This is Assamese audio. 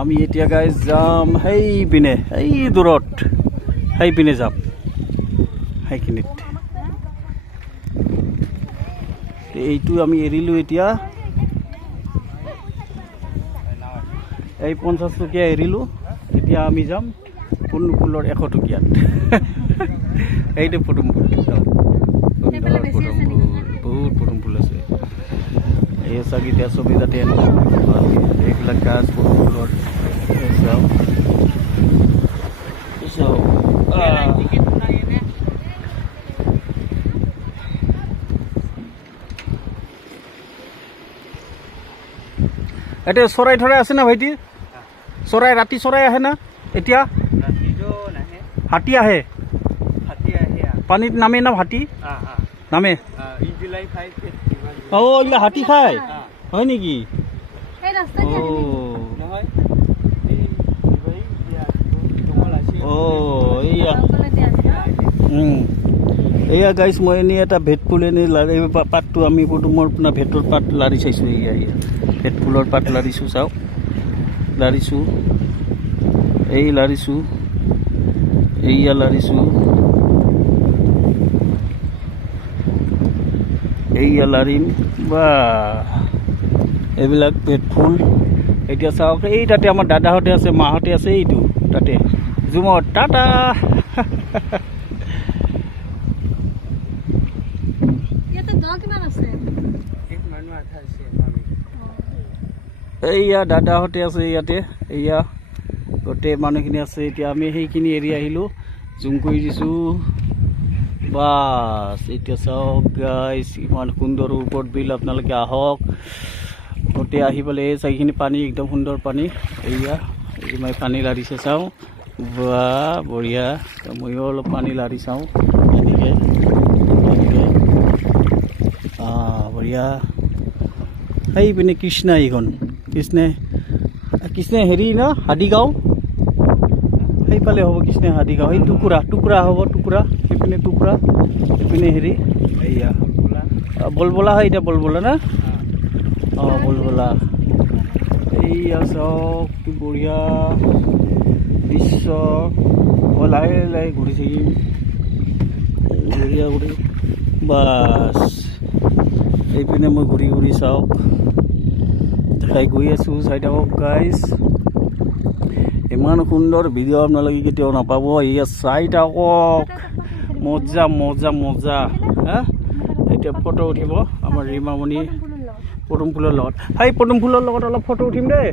আমি এতিয়া গাইজ যাম সেই পিনে এই দূৰত সেই পিনে যাম সেইখিনিত এইটো আমি এৰিলোঁ এতিয়া এই 50 টকীয়া এৰিলোঁ এতিয়া আমি যাম পদুমফুলৰ 100 টকীয়াত এইটো পদুমফুল বহুত পদুমফুল আছে এই চাগি এতিয়া চবেই যাতে এইবিলাক গাছ পদুমফুলৰ এতিয়া চৰাই থৰাই আছে না ভাইটি চৰাই ৰাতি চৰাই আহে না এতিয়া হাতী আহে পানীত নামে না হাতী নামে এইবিলাক হাতী খায় হয় নেকি এয়া গাইছ মই এনেই এটা ভেট ফুল এনেই লাৰি পাতটো আমি পদুমৰ ভেটৰ পাত লাৰি চাইছোঁ এয়া ভেট ফুলৰ পাত লাৰিছোঁ চাওক লাৰিছোঁ এই লাৰিছোঁ এইয়া লাৰিছোঁ এইয়া লাৰিম বা এইবিলাক ভেট ফুল এতিয়া চাওক এই তাতে আমাৰ দাদাহঁতে আছে মাহঁতে আছে এইটো তাতে জুমত টাটা এইয়া দাদাহঁতে আছে ইয়াতে এইয়া গোটেই মানুহখিনি আছে এতিয়া আমি সেইখিনি এৰি আহিলোঁ জুম কৰি দিছোঁ বাছ এতিয়া চাওক গাইছ ইমান সুন্দৰ ওপৰত বিল আপোনালোকে আহক গোটেই আহি পেলাই এই চাইখিনি পানী একদম সুন্দৰ পানী এইয়া মই পানী লাৰিছে চাওঁ বা বঢ়িয়া ময়ো অলপ পানী লাৰি চাওঁ এনেকৈ বঢ়িয়া সেই পিনে কৃষ্ণা এইখন কৃষ্ণে হেৰি ন হাদিগাঁও সেইফালে হ'ব কৃষ্ণে হাদিগাঁও সেই টুকুৰা হ'ব টুকুৰা সেইপিনে টুকুৰা সেইপিনে হেৰি এইয়া বলবলা হয় এতিয়া বলবলা না বলবলা এইয়া চাওক কি বঢ়িয়া দৃশ্য লাহে লাহে ঘূৰি থাকিম বঢ়িয়া ঘূৰি বাছ এইপিনে মই ঘূৰি ঘূৰি চাওক দেখাই গৈ আছোঁ চাই থাকক গাইজ ইমান সুন্দৰ ভিডিঅ' আপোনালোকে কেতিয়াও নাপাব এয়া চাই থাকক মজা মজা মজা হা এতিয়া ফটো উঠিব আমাৰ ৰীমামণি পদুম ফুলৰ লগত সেই পদুম ফুলৰ লগত অলপ ফটো উঠিম দেই